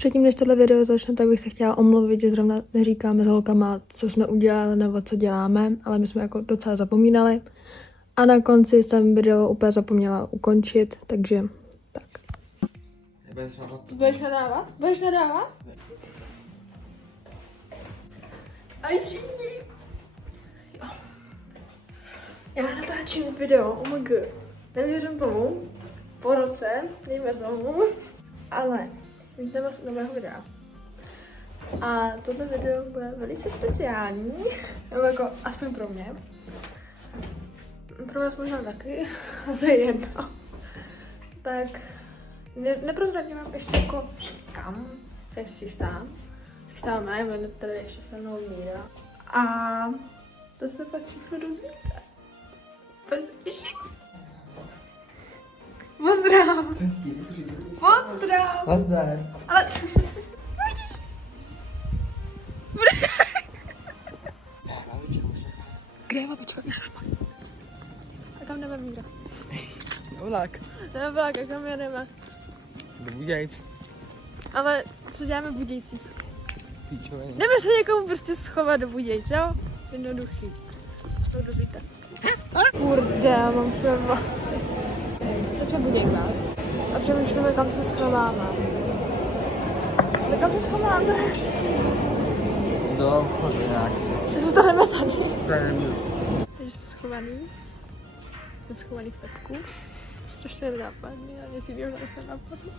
Předtím, než tohle video začne, tak bych se chtěla omluvit, že zrovna neříkáme s holkama, co jsme udělali nebo co děláme, ale my jsme jako docela zapomínali. A na konci jsem video úplně zapomněla ukončit, takže tak. Budeš nadávat? Budeš nadávat? Aj všichni. Já natáčím video, oh my god. Nevěřím tomu, po roce, dejme tomu, ale víte vás nového videa. A tohle video bude velice speciální, nebo jako aspoň pro mě. Pro vás možná taky, a to je jedno. Tak neprozradím vám ještě jako kam se chystám. Chystáme, bude tady ještě se mnou Míra. A to se pak všechno dozvíte. Pozdrav! Pozdrav! Pozdrav! Ale... Kde je babička? Ježišmarja. A kam jdeme, Míra? Na vlak. Jdeme vlak, a kam jedeme? Do Budějic. Ale co děláme v Budějcích? Píčové. Jdeme se někomu prostě schovat do Budějic, jo? Jednoduchý. Co to dozvíte? Kurde, já mám všude vlasy. Teď jsme v Budějkách a přemýšlíme, kam se schováme. Ale kam se schováme? Do obchodu nějak. Zůstaneme tady. Tady. Takže jsme schovaný. Jsme schovaný v pepku. Strašně nenápadný, ale nic jiného se napadlo.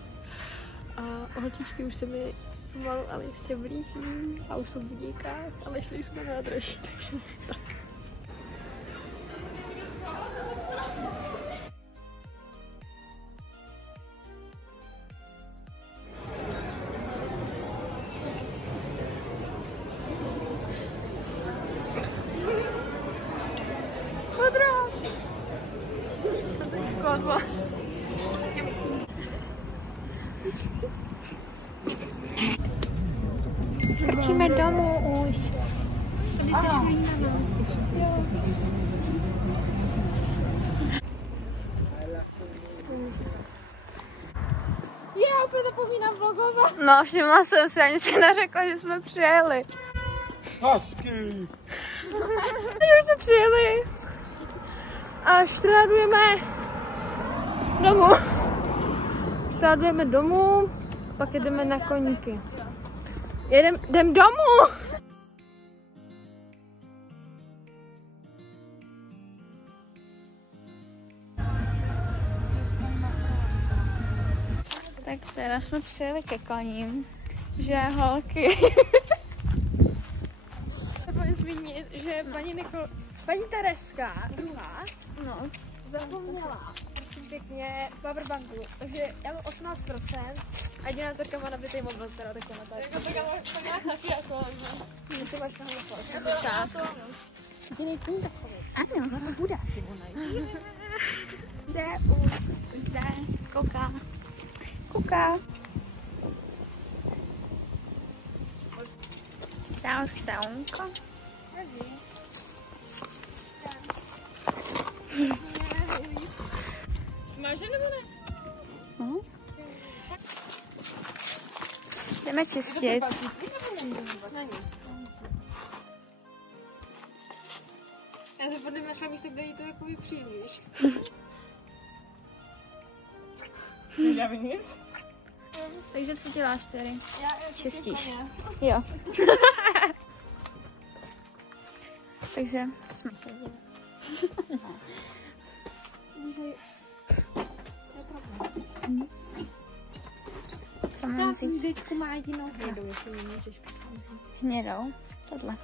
A holčičky už se mi pomalu, ale jistě blíží a už jsou v Budějkách, ale šli jsme na nádraží, takže tak. Krčíme domů už. Tady se šmínama. Já opět zapomínám vlogovat. No, všimla jsem si, ani si neřekla, že jsme přijeli. Hezky! Už jsme přijeli. A štrádujeme domů. Štrádujeme domů, pak jdeme na koníky. Jdem domů! Tak teda jsme přijeli ke koním, že holky. Chci zmínit, že paní Tereska, druhá, No, zapomněla, prosím pěkně, powerbanku, takže já mám 18% a jediná terka má nabitý mobil, teda takhle na tak. Jako to nějak taky jako, že? Ty máš tohle fakt. tak. Dělej tím takový. Ano, no to bude asi ono. Zde už. Zde, kouká. Kouká. Saunko. Máš nebo ne? Jdeme čistit. Já se podle našla místo, kde jí to jako vypříliš. Neděláme nic? Takže co děláš tady? Já Čistíš. Jo. Takže jsme se co mám vzít? Vždycky má jinou hnědou, jestli mi můžeš prosím. Hnědou? Tohle.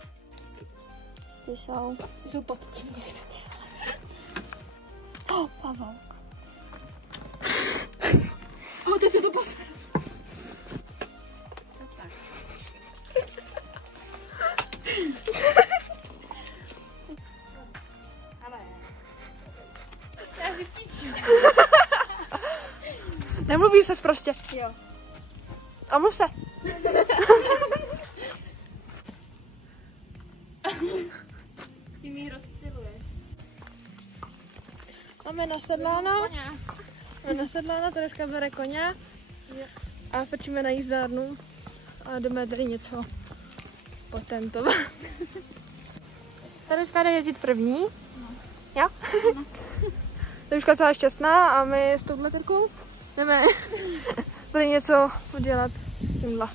Ty jsou... Jsou pod tím někde. Oh, pavouk. Teď se to posadí. Ale... Já si píču. Nemluví ses prostě. Jo. A mluv se. Ty mi rozptiluješ. Máme nasedláno. Máme nasedláno, Tereska bere koně. A pečíme na jízdárnu. a jdeme tady něco patentovat. Staruška jde jezdit první. No. Jo? No. Staruška celá šťastná a my s touhle terkou jdeme tady něco udělat tímhle.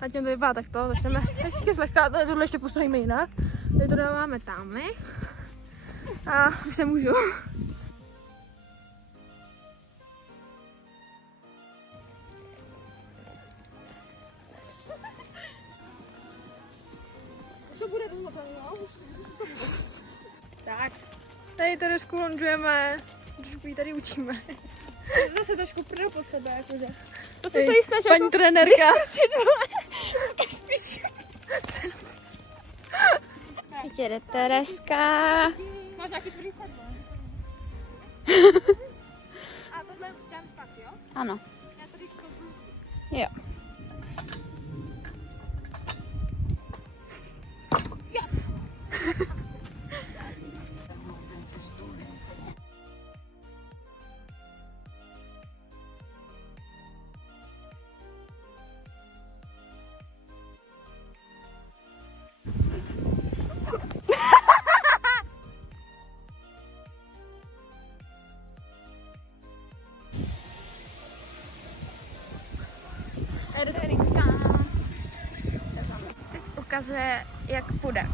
Ať to vypadá takto, začneme hezky zlehka, tohle ještě postavíme jinak. Tady to dáváme tamhle. A už se můžu. Co bude tohle, jo? Tak. Tady to trošku lonžujeme, trošku ji tady učíme. Zase trošku prdel pod sebe, jakože. Prostě se jí snaží paní trenérka. Teď jede Tereska. Máš nějaký první sedlo? A tohle dám spát, jo? Ano. Já tady zkoušu. Jo. Yes! Erika ukazuje, jak půjde.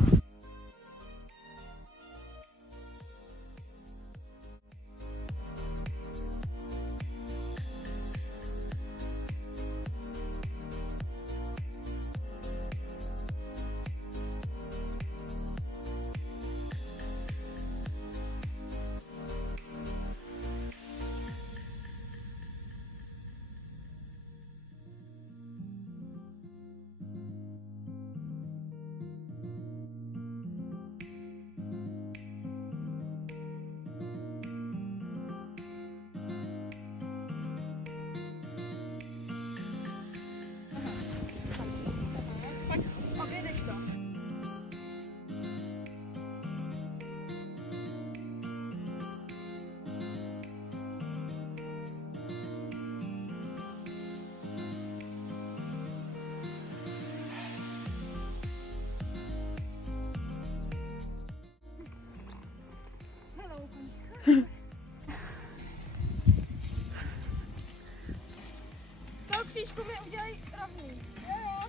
To křížku mi udělej rovný. Jo.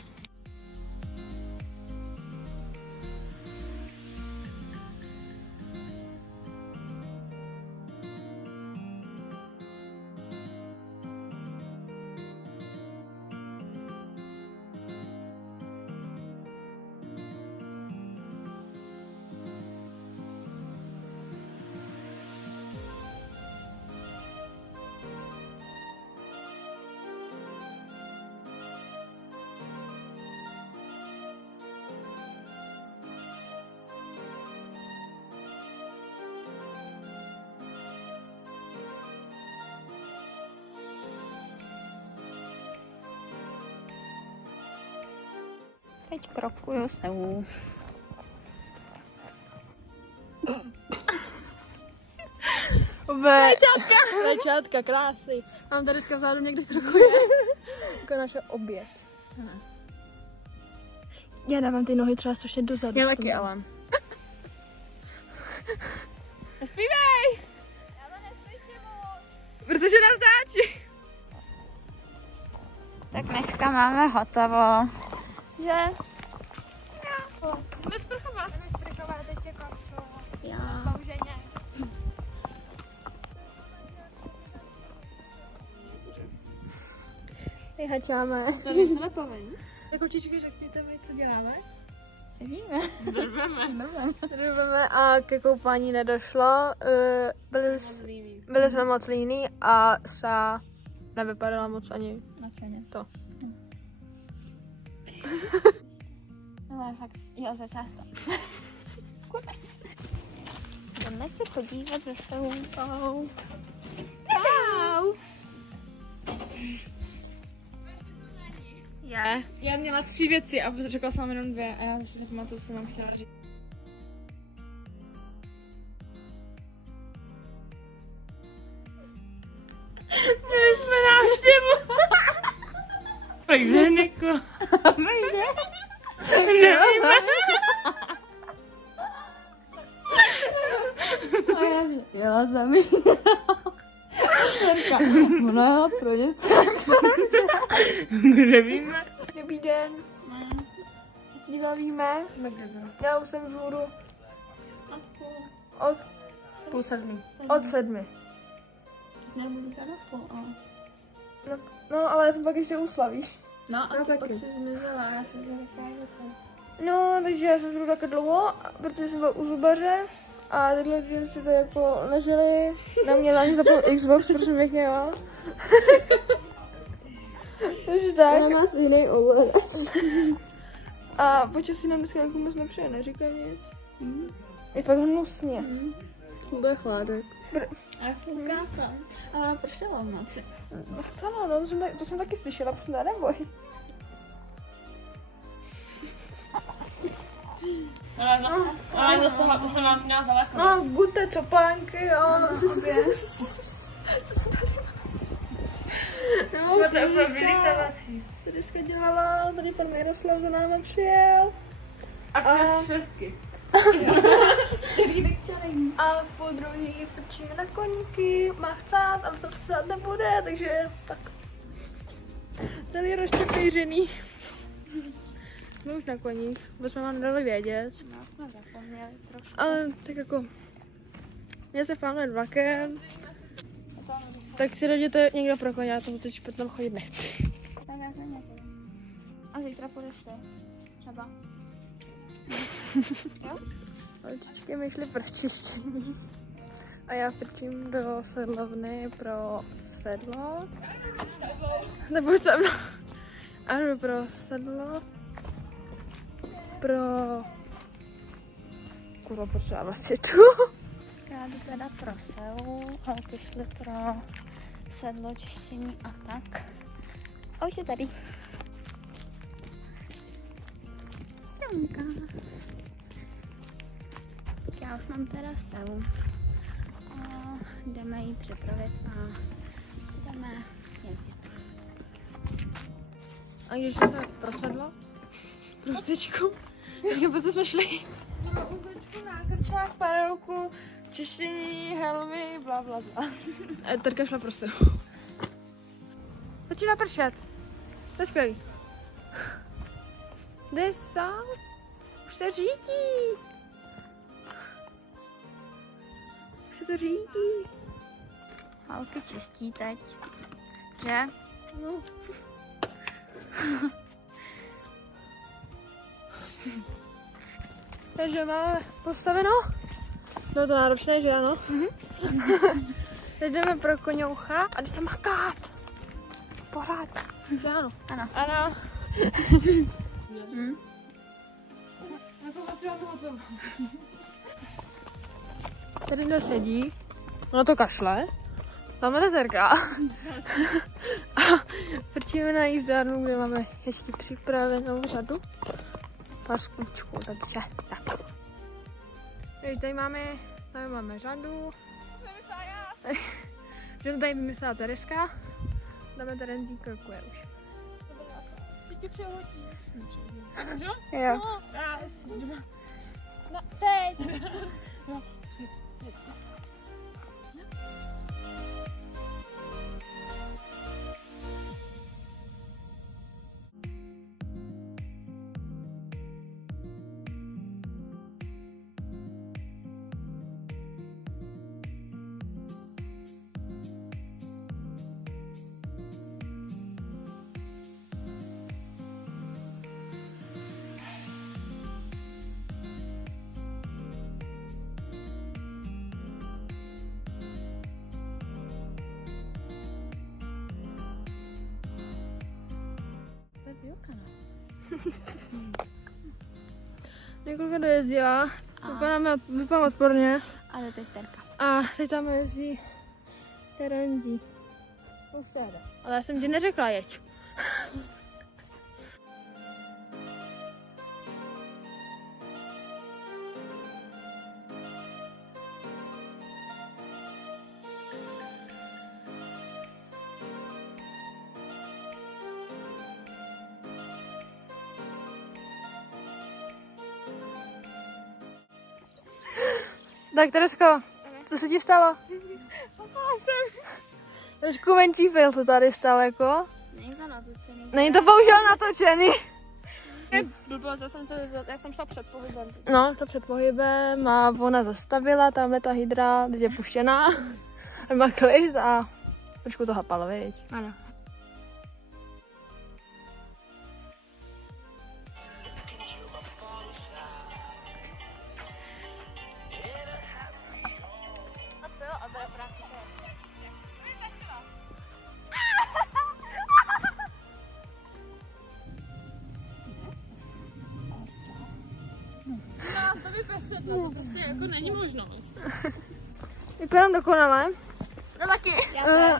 Teď krokuju sebou. Začátka, krásný. Mám tady vzadu někde krokuje. Jako naše oběd. Já dávám ty nohy třeba strašně dozadu. Já taky, ale. Zpívej! Já to neslyším moc. Protože nás dáčí. Tak dneska máme hotovo. Že? Jo. Jdeme sprchovat. Teď je kapso. Jo. Pauženě. Hačáme. To něco nepovím. Tak holčičky, řekněte mi, co děláme? Sedíme. Drveme a ke koupání nedošlo. Byli jsme moc líní a Sá nevypadala moc ani to. Ale fakt, jo, začala to. Jdeme se podívat za Savunkou. Čau! Já měla 3 věci a řekla jsem jenom 2 a já si nepamatuju, co mám chtěla říct. Měli jsme návštěvu. Takže Niko. Takže? Nevíme. A já, že jela za mě. Ona pro něco. My nevíme. Dobrý den. Dělavíme. Já už jsem vzhůru. Od 6:30. Od 7. Nebudu tady půl, ale... No, ale já jsem pak ještě usla, víš? No a Já ty pak taky. jsi zmizela, já jsem si říkala, že jsem... No, takže já jsem vzhůru takhle dlouho, protože jsem byla u zubaře. A tyhle dvě si to jako leželi. Neměla ani zapnout Xbox, prosím pěkně, jo. Takže tak. Ona má si jiný ovladač. A počasí nám dneska jako moc nepřeje, neříkám nic. Je fakt hnusně. Bude chládek. A fouká tam. A ona pršela v noci. No chcela, no, to jsem taky slyšela, prosím, neboj. Ale z toho bychom vám měla zaleknout. No, gute copánky, jo. No, To je úplně vylítávací. to dneska dělala, tady pan Miroslav za náma přijel. A přes šestky. A v půl druhý točíme na koníky, má chcát, ale to chcát nebude, takže tak. Tady je rozčepejřený. Jsme už na koních, bo jsme vám nedali vědět. No, jsme zapomněli trošku. Ale tak jako, mě se fámlet vlakem, tak si jděte někdo pro koně, já tomu teď tam chodit nechci. Tak já to nepůjdu. A zítra půjdeš ty. Třeba. Holčičky mi šly pro čištění. A já frčím do sedlovny pro sedlo. Nebo se mnou. Ano, pro sedlo. Pro... Kurva, proč já vlastně tu? Já jdu teda pro selu, ale ty šli pro sedlo, čištění a tak. A už je tady. Selka. Tak já už mám teda selu. A jdeme ji připravit a jdeme jezdit. A když je tak pro sedlo? Pro tečku? Takže proto jsme šli. Úzečku, nákrčák, parelku, čištění, helmy, bla bla bla. A Terka šla pro sedlo. Začíná pršet. To je skvělý. Jde sám. Už se řídí. Už se to řídí. Holky čistí teď. Že? No. Takže máme postaveno. Bylo to náročné, že ano? Teď jdeme pro koňoucha a jde se makat. Pořád. Že ano? Ano. Ano. Tady kdo sedí, ono to kašle. Tam je Terka. A frčíme na jízdárnu, kde máme ještě připravenou řadu. Pár skůčků, takže tak. Tady máme řadu. Že to tady vymyslela Tereska. Dáme Terenzí krokuje už. Teď tě přehodí. Jo. No, teď. Nikolka dojezdila, vypadám odporně Ale teď Terka. a teď tam jezdí Terenzí. Ale já jsem ti neřekla, jeď. Tak Teresko, co se ti stalo? Trošku menší fail se tady stal, jako. Není to natočený. Není to bohužel natočený. Blbost, já jsem šla před pohybem. No, to před pohybem a ona zastavila, tamhle ta hydra, teď je puštěná. Má klid a trošku to hapalo, viď? Ano. To prostě jako není možnost. Vypadám dokonale. No taky.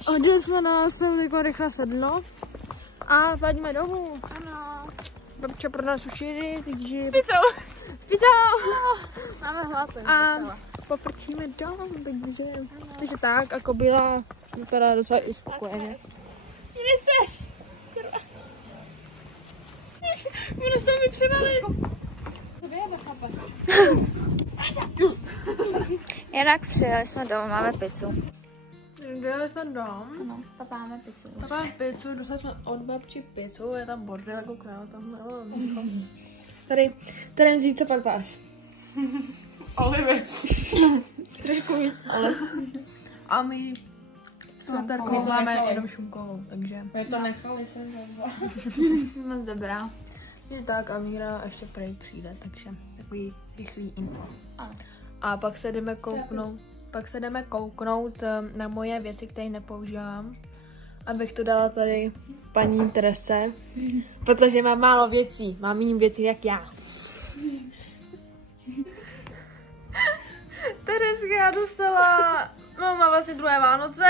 Hodili jsme nás sem takové rychle sedlo a pojďme domů. Ano. Babča pro nás už jede, takže... Pizzou! Máme hlad. A pofrčíme dom, takže tak a kobila vypadá docela i spokojeně. Kde seš? Budu s toho vypřevalit. Jinak přijeli jsme domů, máme pizzu. Dojeli jsme dom. Ano, papa máme pizzu. Máme pizzu, dostali jsme od babči pizzu, je tam bordel jako král, tam tady vzít, co pak máš. Olivy. Trošku víc, ale. A my s Taterkou máme jenom šunkovou, takže. My to nechali jsem. Moc dobrá. Je tak a Míra ještě prej přijde, takže takový rychlý info. A pak se jdeme kouknout na moje věci, které nepoužívám, abych to dala tady paní Teresce, protože mám málo věcí, mám méně věcí jak já. Tereska dostala, no má vlastně druhé Vánoce,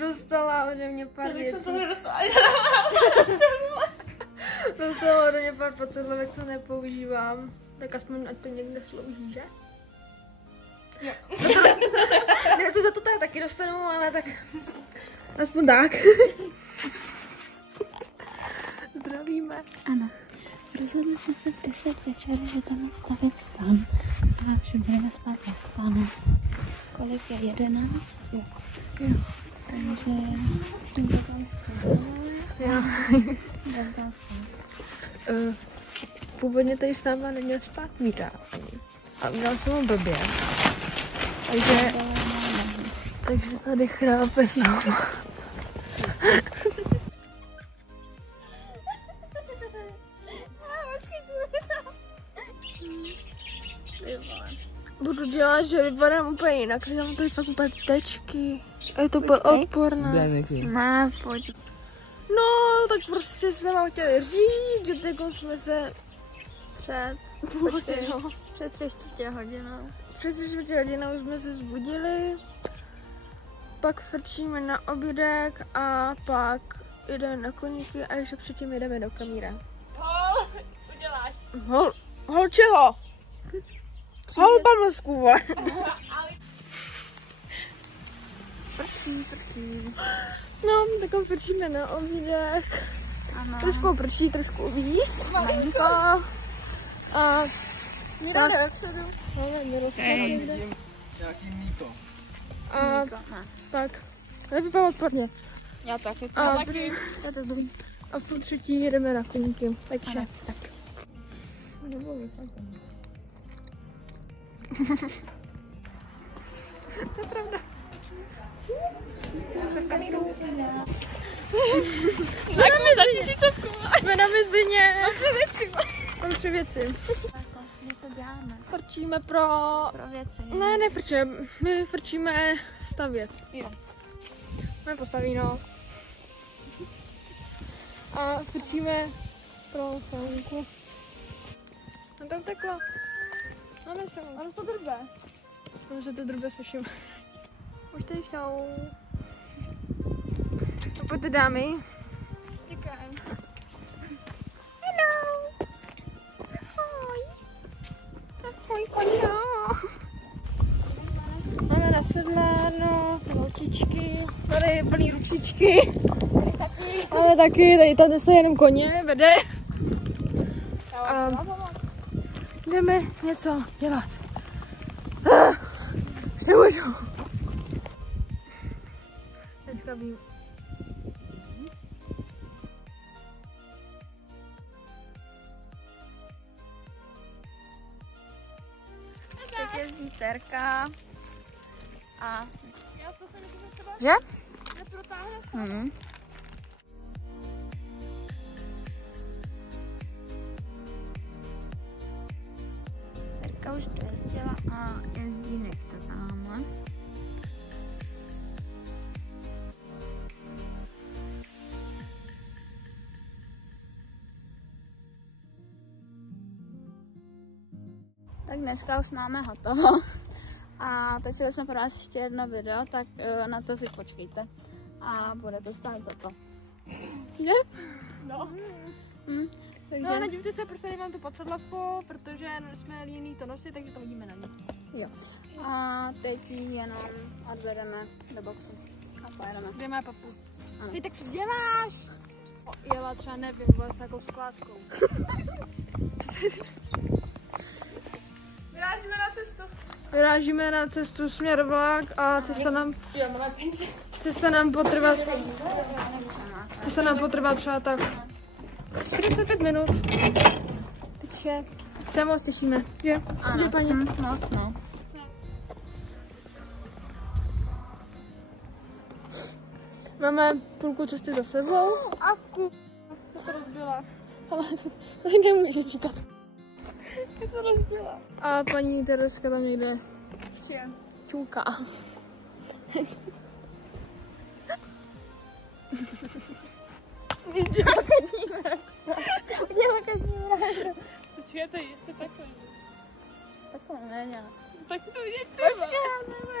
dostala ode mě pár věcí. Dostala ode mě pár pocetlovek, co nepoužívám, tak aspoň ať to někde slouží, že? Jo. Něco za to tady taky dostanu, ale tak aspoň tak. Zdravíme. Ano. Rozhodli jsme se v 10 večer, že jdeme stavět stan a že budeme spát ve stanu. Kolik je? 11? Jo. Takže jsem to tam stavila. Jo. Jdem tam spát. Původně tady s náma neměl spát Míra ani. A udělal jsem ho blbě. Takže tady chrápe s náma. Budu dělat, že vypadám úplně jinak, že mám tady fakt úplně tečky. A je to úplně odporné. Ne, pojď. No, tak prostě jsme vám chtěli říct, že teď jsme se před 3/4 hodinou. Před 3/4 hodinou jsme se zbudili, pak frčíme na obědek a pak jdeme na koníky a ještě předtím jdeme do Kamíra. Uděláš. Hol čeho? Hol pamlsku, vole. Prší. No, tak frčíme na obědek. Ano. Trošku prší, trošku víc. Malinko. A Míra jde dopředu. Nějaký mýto. A tak, nevypadá odpadně. Já taky. A Taky. To dobrý. a v 2:30 jedeme na koníky, takže tak. To je pravda. Jsme na mizině. Mám 3 věci. Něco děláme. Frčíme pro... věci. Ne, nefrčíme. My frčíme stavět. Jo. Máme postavíno. A frčíme pro salonku. No to uteklo. Máme salonku. Ano, to drbe. Ono se to drbe seším. Už tady jsou. A pojďte dámy. Děkujem. Hello. Ahoj. Ahoj, koně. Máme nasedláno, holčičky, tady je plný ručičky. Máme taky, tady tady se jenom koně vede. A jdeme něco dělat. Už nemůžu. Teďka vím. Teď jezdí Terka a... Já to se myslím, že třeba Že? neprotáhne se. Terka už dojezdila a jezdí nechce tamhle. Tak dneska už máme hotovo. A točili jsme pro vás ještě jedno video, tak na to si počkejte. A bude to stát za to. Že? No. Takže... No, nedívte se, prostě nemám tu podsedlavku, protože jsme líní to nosit, takže to hodíme na ní. Jo. A teď ji jenom odvedeme do boxu. A pojedeme. Kde má papu? Ano. Ty tak co děláš? Jela třeba nevím, byla s nějakou skládkou. Vyrážíme na cestu. Vyrážíme na cestu směr vlak a Jo, máme peníze. cesta nám potrvá třeba tak 45 minut. Takže se moc těšíme. Že? Ano, Že, paní? moc no. Máme půlku cesty za sebou. Aku. Já to rozbila. Ale to nemůže říkat. Já to rozbila. A paní Tereska tam někde Čím? čůká. Počkej, to je takhle. Takhle ne. Tak to je Počkej, ne.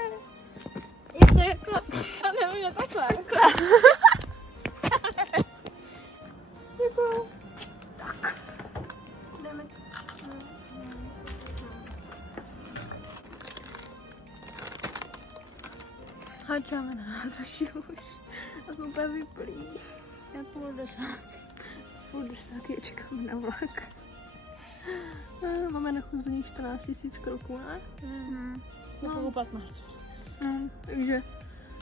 Je to jako... A nebo je takhle. Jako... Tak. Jdeme. Háčáme na nádraží už. A jsme úplně vyplí. Já půl Půl desáky a čekáme na vlak. Máme nachozených 14 000 kroků, ne? No, 15. Takže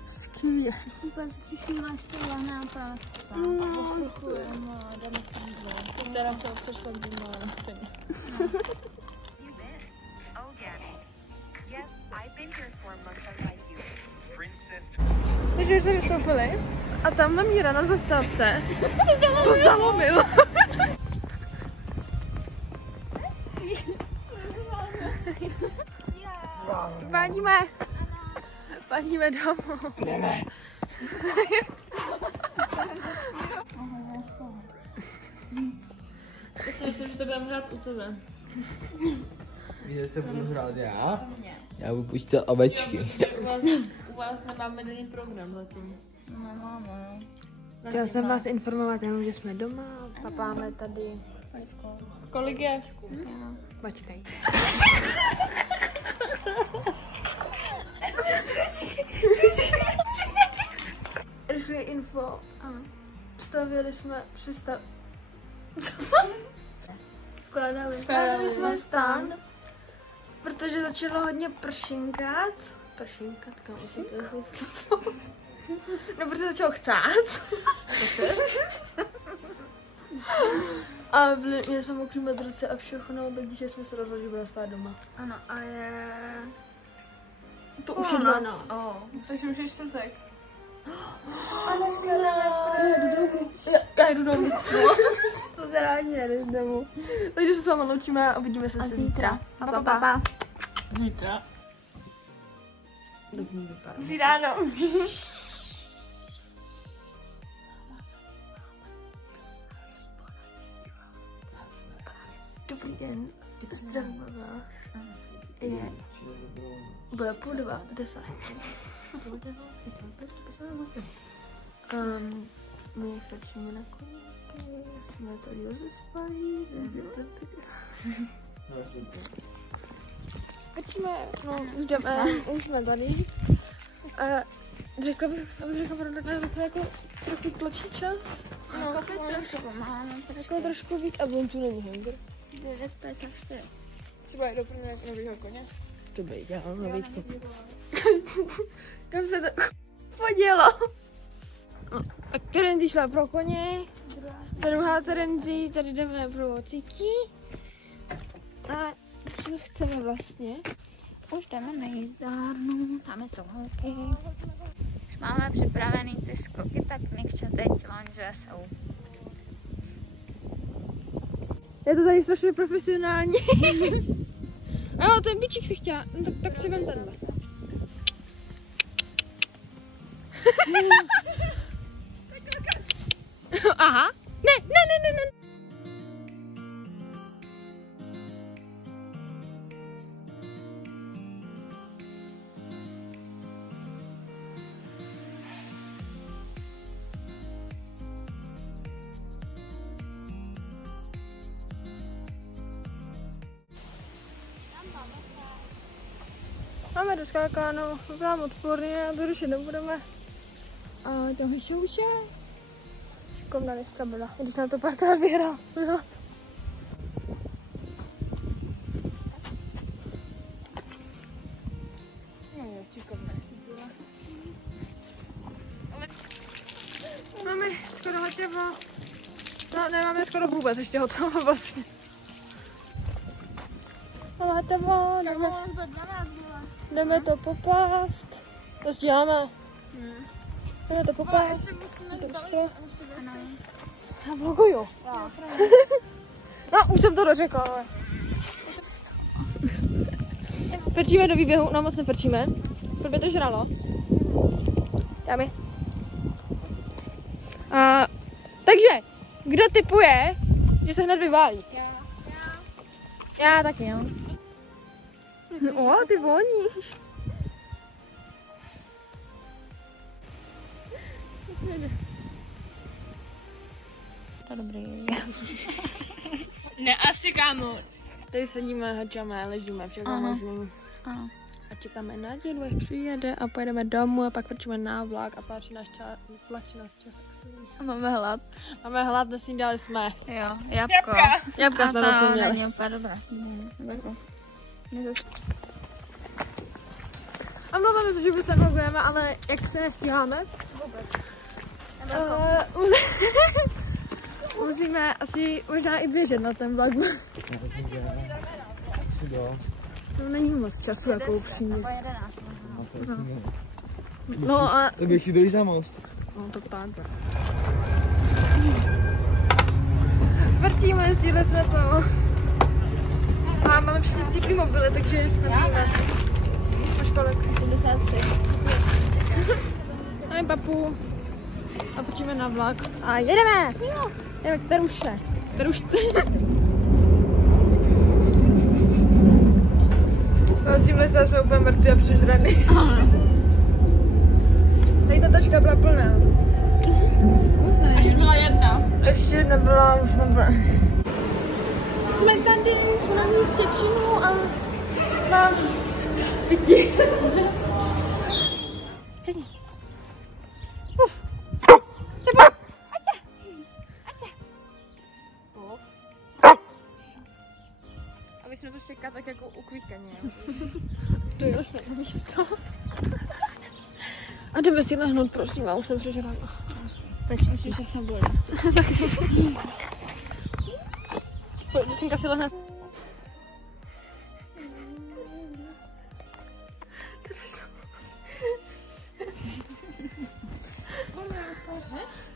skvělé. Úplně se těším, až se lehne a práska. Pospěchujeme a dáme si jídlo. Teda se přešla k dýmu, ale nechceme. You been? Oh, Gabby. Yes, I've been here for a month unlike you. Takže už jsme vystoupili a tam na Míra na zastávce to zalomil. Vadíme domů. Jdeme. Já si myslím, že to budeme hrát u tebe. Že to budu hrát já? Já budu počítat ovečky. U vás nemáme denní program zatím. Nemáme, no. Chtěla jsem vás informovat jenom, že jsme doma, papáme tady. Kolik je? Počkej. Rychlé info. Ano. Stavěli jsme Skládali jsme stan, protože začalo hodně pršinkat. Pršinkat, kam asi to je slovo? No, protože začalo chcát. A měli jsme mokrý madrace a všechno, takže jsme se rozhodli, že budeme spát doma. Ano, a je... To už je 12. Takže už je čtvrtek. A dneska já jdu domů. To se rádi jde domů. Takže se s váma loučíme a uvidíme se zítra. Pa. Zítra. Dobrý ráno. Dobrý den, zdravím vás. Bude 11:30. My kročíme na koníky, jsme tady rozespali. Kročíme, no už jdeme, už jsme tady. Řekla bych, takhle, že to jako trochu tlačí čas. No, trošku máme. Jako trošku víc a on tu není hunger. 9:54. Třeba je doplně novýho koně. to být, já mám Víťku. Kam se to podělo? No, tak Terenzi šla pro koně, druhá Terenzi, tady jdeme pro ciky. A co chceme vlastně? Už jdeme na jízdárnu, tam jsou holky. Už máme připravený ty skoky, tak Nikča teď lonže jsou. Je to tady strašně profesionální. A jo, ten bičík si chtěla, no, tak si vem tenhle. Aha, ne. Máme doskákáno, vypadám odporně, a to rušit nebudeme. A těho jsou vše. Šikovná dneska byla, když na to párkrát vyhrál. No. No, šikovná si byla. Máme skoro hotovo. No, nemáme skoro vůbec ještě hotovo vlastně. Máme hotovo, jdeme to popást. To stíháme. Jdeme to popást. Já vloguju. No, už jsem to dořekla, ale. Prčíme do výběhu, no moc neprčíme. Furt by to žralo. Dáme. Takže, kdo tipuje, že se hned vyválí? Já taky, jo. O, ty voníš. To dobrý. Ne, asi kámo. Tady sedíme, hačeme, ležíme, všechno možný. A čekáme na dědu, až přijede a pojedeme domů a pak vrčíme na vlak a tlačí nás čas. Máme hlad. Máme hlad, nesnídali jsme. Jo, jabko. Jabka jsme zase měli. Není úplně dobrá. A mluváme se, že vůbec nevlogujeme, ale jak se nestíháme? Vůbec. Musíme asi možná i běžet na ten vlog. No, není moc času, jako upřímně. No a... Tak bych dojít za most. No to tak. Vrtíme, jezdili jsme to. A máme všichni cyklomobily, takže nevíme. Máš kolik? 83. Máme papu. A vrtíme na vlak. A jedeme! Jdeme k Teruše. Vracíme se, jsme úplně mrtví a přežraný. Tady ta taška byla plná. Až byla jedna. Ještě nebyla, už nebyla. Jsme tady, jsme na místě činu a mám pití. Sedni. A my jsme to čekat tak jako u kvíkaně. Dojeli jsme na místo. A jdeme si lehnout, prosím, já už jsem přežrala. Teď už všechno bude. Pojď, Sinka si lehne.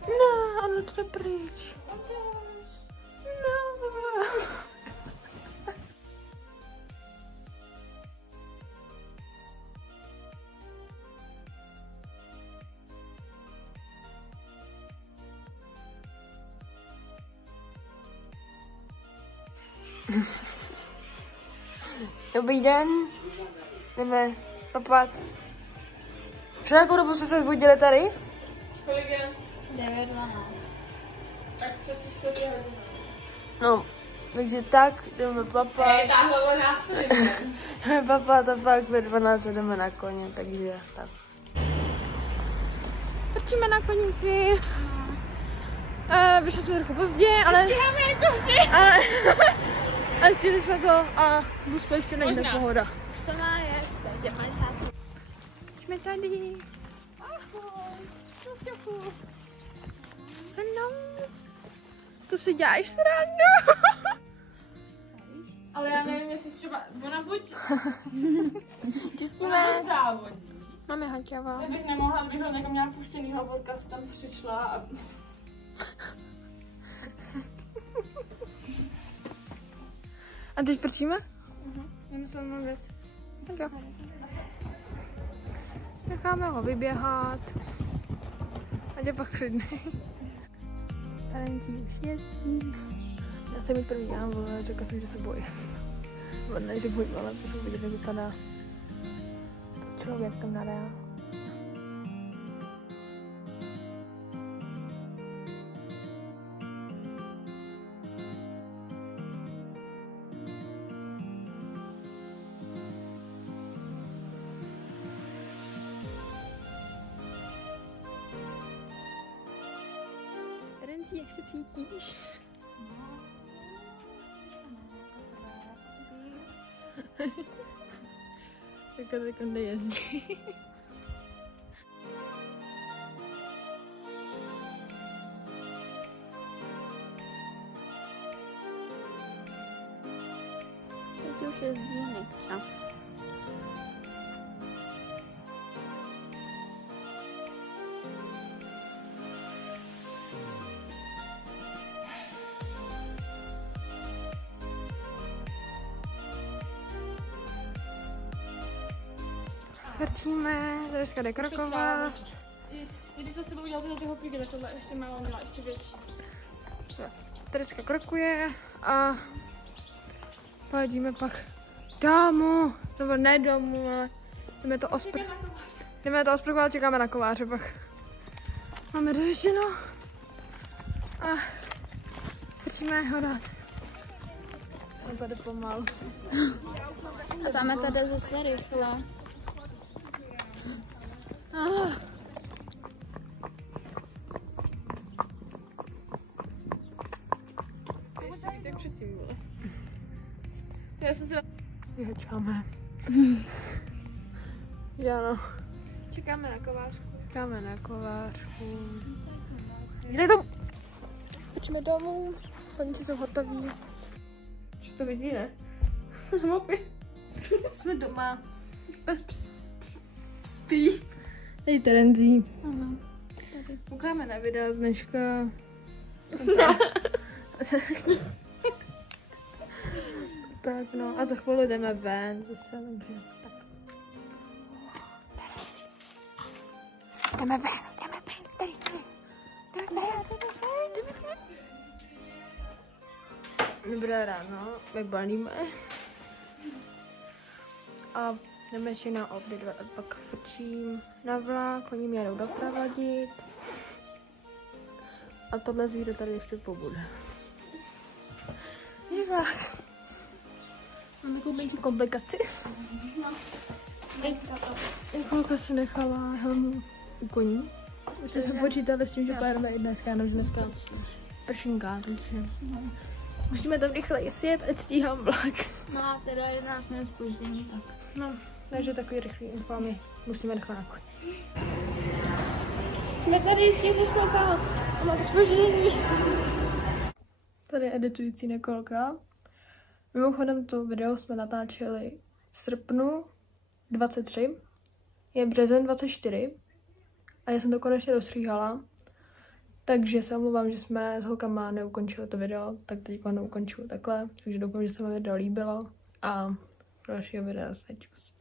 No, ono to jde pryč. No. Dobrý den, jdeme papat. Před jakou dobu jste se zbudili tady? Kolik je? 9:12. Tak přes 4 hodiny. No, takže tak, jdeme papat. Hej, táhle nás se jdeme. Jdeme papat a pak ve 12 jdeme na koně, takže tak. Vrčíme na koníky. Vyšli jsme trochu pozdě, ale... Stíháme jako vždy. Ale stihli jsme to a bus to ještě nejde, pohoda. Už to má je. 50. Jsme tady. Ahoj. Ano. To si děláš srandu. Ale já nevím, jestli třeba, ona buď Čistíme. závodí. Máme haťava. Já bych nemohla, kdybych ho někdo měla puštěnýho podcast, tam přišla a... A teď prčíme? Nemyslím na věc. Tak jo. Necháme ho vyběhat. Ať je pak klidný. Talentí už jezdí. Já jsem mít první jám, ale řekla jsem, že se bojím. Ne, že bojím, ale protože vidět, jak vypadá člověk tam na reál. Renzi, jak se cítíš? Jako tak on nejezdí. Teď už jezdí Nekča. Vrčíme, Tereska jde krokovat. Když to s sebou udělal toho pígele, tohle ještě málo měla, ještě větší. Tereska krokuje a pojedíme pak domů. Nebo ne domů, ale jdeme to osprchovat, čekáme na kováře pak. Máme doježděno a chceme ho dát. Nebo jde pomalu. A tam je tady zase rychle. Ještě víc jak předtím, vole. Já jsem si... Vyhačáme. Jano. Čekáme na kovářku. Čekáme na kovářku. Jde domů. Pojďme domů. Oni jsou hotoví. Že to vidí, ne? Mopy. Jsme doma. Bez spí. Tady Terenzí. Koukáme na videa z dneška. Tak no, a za chvíli jdeme ven zase, takže tak. Jdeme ven, tady. Dobré ráno, my balíme. A jdeme ještě na obědvat a pak frčím na vlak, oni mě jedou doprovodit. A tohle zvíře tady ještě pobude. Ježáš. Mám takovou menší komplikaci. Holka se nechala helmu u koní. Už jsme počítali s tím, že pojedeme i dneska, no dneska pršinká, takže musíme tam rychle sjet, ať stíhám vlak. No, teda 11 minut zpoždění, tak. No, takže takový rychlý info, my musíme rychle na koně. Jsme tady s tím a má to zpoždění. Tady je editující Nikolka. Mimochodem to video jsme natáčeli v srpnu 23, je březen 24 a já jsem to konečně dostříhala, takže se omlouvám, že jsme s holkama neukončili to video, tak teď neukončuju takhle, takže doufám, že se vám video líbilo a dalšího videa se čus.